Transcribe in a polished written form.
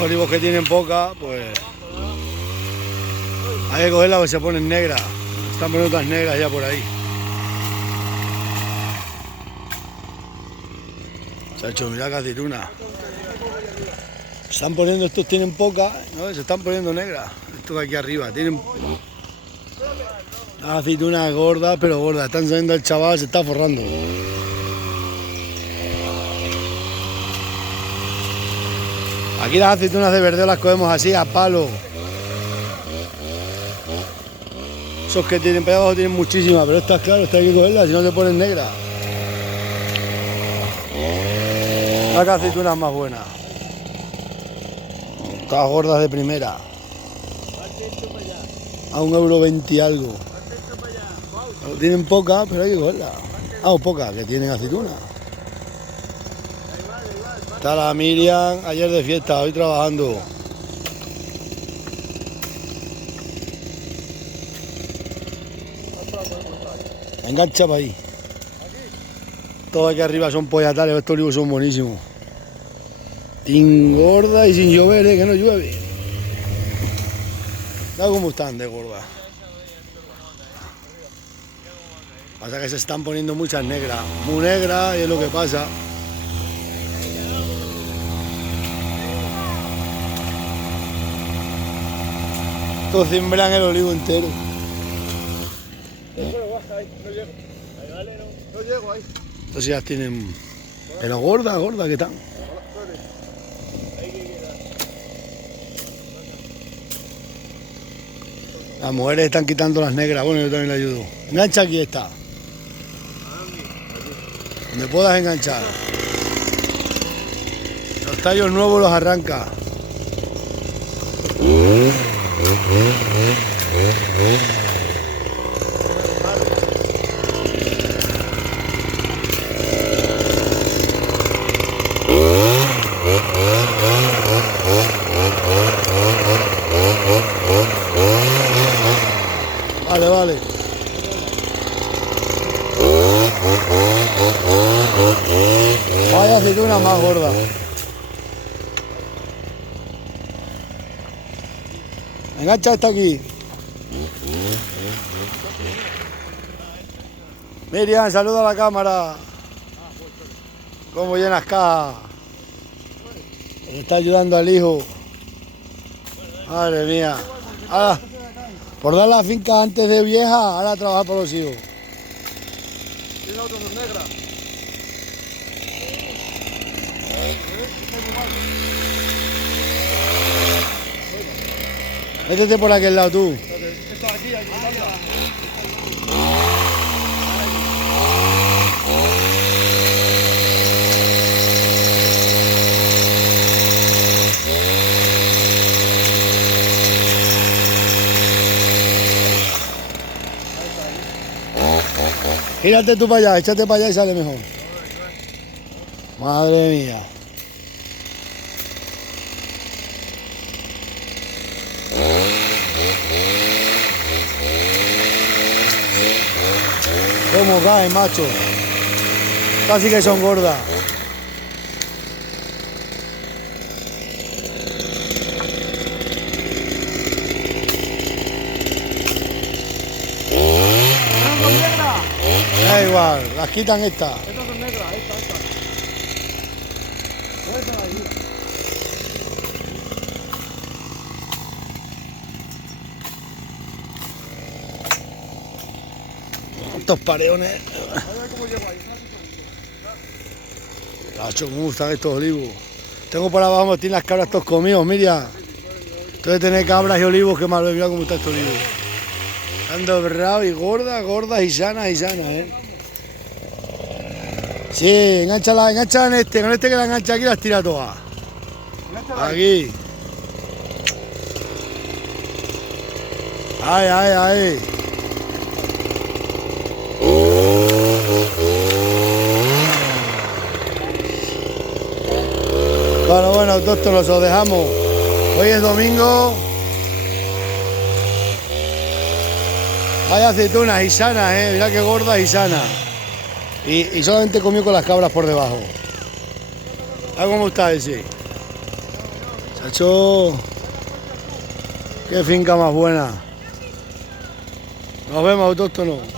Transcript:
olivos que tienen poca, pues hay que cogerlas porque se ponen negras. Están poniendo otras negras ya por ahí. Se ha hecho, mira que aceituna. Están poniendo, estos tienen poca, ¿no? Se están poniendo negras. Estos de aquí arriba tienen las aceitunas gordas, pero gordas. Están saliendo el chaval, se está forrando. Aquí las aceitunas de verdeo las cogemos así a palo. Esos que tienen para abajo tienen muchísimas, pero estas, claro, estas hay que cogerlas, si no se ponen negras. Las aceitunas más buenas. Todas gordas de primera. A 1,20 € y algo. Tienen poca, pero hay que cogerlas. Ah, o poca, que tienen aceitunas. Está la Miriam, ayer de fiesta, hoy trabajando. Engancha para ahí. Todos aquí arriba son pollatales, estos olivos son buenísimos. Tin gorda y sin llover, que no llueve. Mira cómo están de gorda. Pasa que se están poniendo muchas negras, muy negras, y es lo que pasa. Estos cimbran el olivo entero. No llego ahí. Estos ya tienen... Pero gorda, gorda que están. Las mujeres están quitando las negras, bueno, yo también le ayudo. Engancha aquí esta. Donde puedas enganchar. Los tallos nuevos los arranca. Vale, vale. Vaya aceituna más gorda. Engancha esta aquí. Miriam, saluda a la cámara. Como llenas cajas. Me está ayudando al hijo. Madre mía. Ahora, por dar la finca antes de vieja, ahora trabajar por los hijos. Tiene otros negras. Métete por aquel lado tú. Esto aquí, hay que quitarla. Gírate tú para allá, échate para allá y sale mejor. Madre mía. ¿Cómo caen, macho? Casi que son gordas. Da igual, las quitan estas. Estas son negras, esta. Déjala ahí. Estos pareones. A ver cómo llego ahí. Macho, cómo gustan estos olivos. Tengo por abajo, tienen las cabras estos comidos, Miriam. Entonces tener cabras y olivos, que mal, mira cómo está este olivo. Están dobrados y gordas, gordas y sanas, Sí, enganchala en este, con este que la engancha aquí las tira todas. Aquí. Ahí. Bueno, doctor, nos lo dejamos. Hoy es domingo. Vaya aceitunas y sanas, mirá qué gordas y sanas. Y solamente comió con las cabras por debajo. ¿A cómo está ese? Chacho, qué finca más buena. Nos vemos, autóctono.